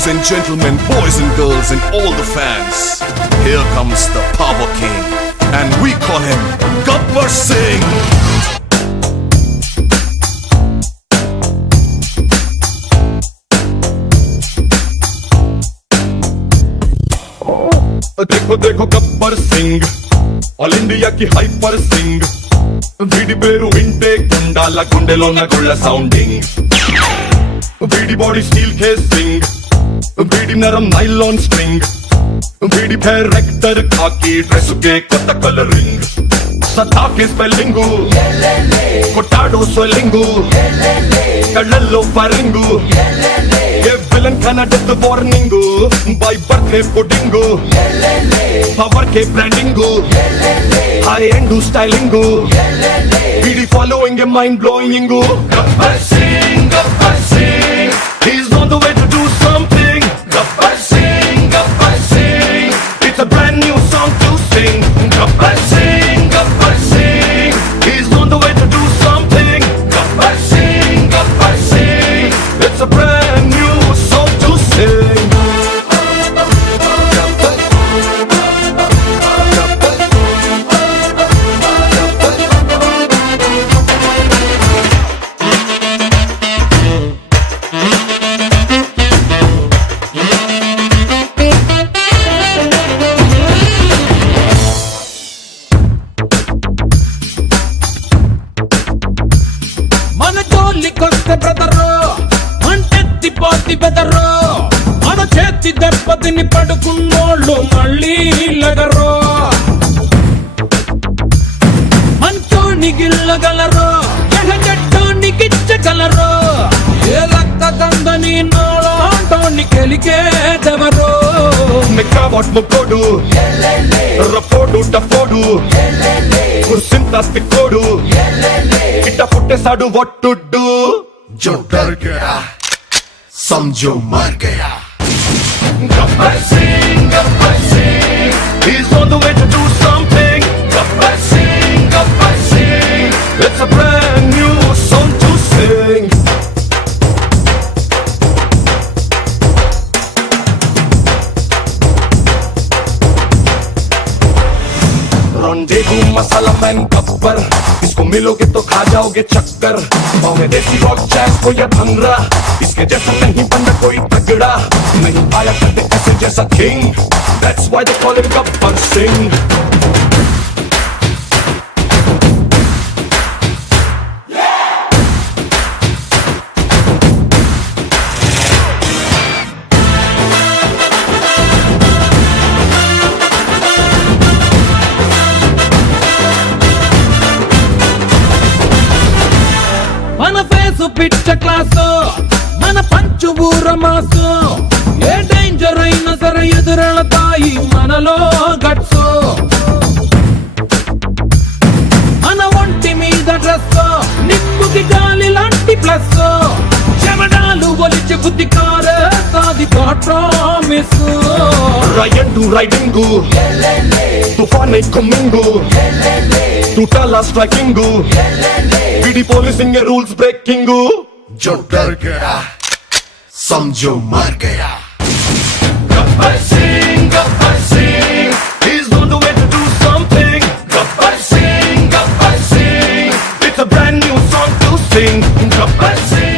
Ladies and gentlemen, boys and girls and all the fans, here comes the Power King, and we call him Gabbar Singh. देखो देखो गब्बर Singh, all India की हाइपर सिंह, వీడి పేరు వింటే గుండాల గుండెలోన గుళ్ళ సౌండింగ్, వీడి బాడీ స్టీల్ కేసింగ్, వీడి నరం నైలాన్ స్ట్రింగ్, వీడి డైరెక్టర్ కాకి డ్రెస్ కే కొత్త కలరింగ్, సదా కే స్పెల్లింగ్ కొట్టాడో స్వెల్లింగ్, కళ్ళల్లో ఫరింగ్, ఏ విలన్ కన్నా death warning, by birth A pudding, power k branding, high end styling, really following a mind blowing. Gabbar Singh, he's on the way to do something. Gabbar Singh, it's a brand new song to sing. Gabbar Singh, he's on the way to do something. Gabbar Singh, it's a brand new song to sing. బెదరో మన చేతి దెబ్బతిని పడుకున్నోళ్ళు మళ్ళీ లగరో, మంచోని గిల్లగలరో ఎహగట్టోని గిచ్చగలరో, ఏ లక్క దందని నోళోంటోని కెలికేదెవరో, మెక్కాబట్ ముక్కోడు రఫోడు టఫోడు కుర్సింత తిక్కోడు, ఇట్ట పుట్టేసాడు వట్టుడ్డు, जो डर गया समझो मर गया. Gabbar Singh, he's on the way to do something. Gabbar Singh, it's a brand new song to sing. Rendezvous masala man Gabbar, इसको मिलोगे तो खा जाओगे चक्कर, पाँव में देसी रॉक जैज को या भंगड़ा, इसके जैसा नहीं बंदा कोई तगड़ा, नहीं आया करते ऐसे जैसा king, that's why they call him Gabbar Singh. మన ఫేసు పిచ్చ క్లాసు, మన పంచు ఊర మాసు, ఏ డేంజర్ అయినా సరే ఎదురెళతాయి మనలో గట్సు, మన ఒంటి మీద డ్రెస్ నిప్పుకి గాలి లాంటి ప్లస్, చెమడాలు ఒలిచి బుద్ధి కారేస్తాది ప్రామిస్, Ryan రైడింగ్ తుఫాన్ కమింగ్, టూటాలా స్ట్రైకింగ్, వీడి పోలీసింగ్ రూల్స్ బ్రేకింగ్, जो डर गया समझो मर गया. Gabbar Singh, he's on the way to do something. Gabbar Singh, it's a brand new song to sing. Gabbar Singh.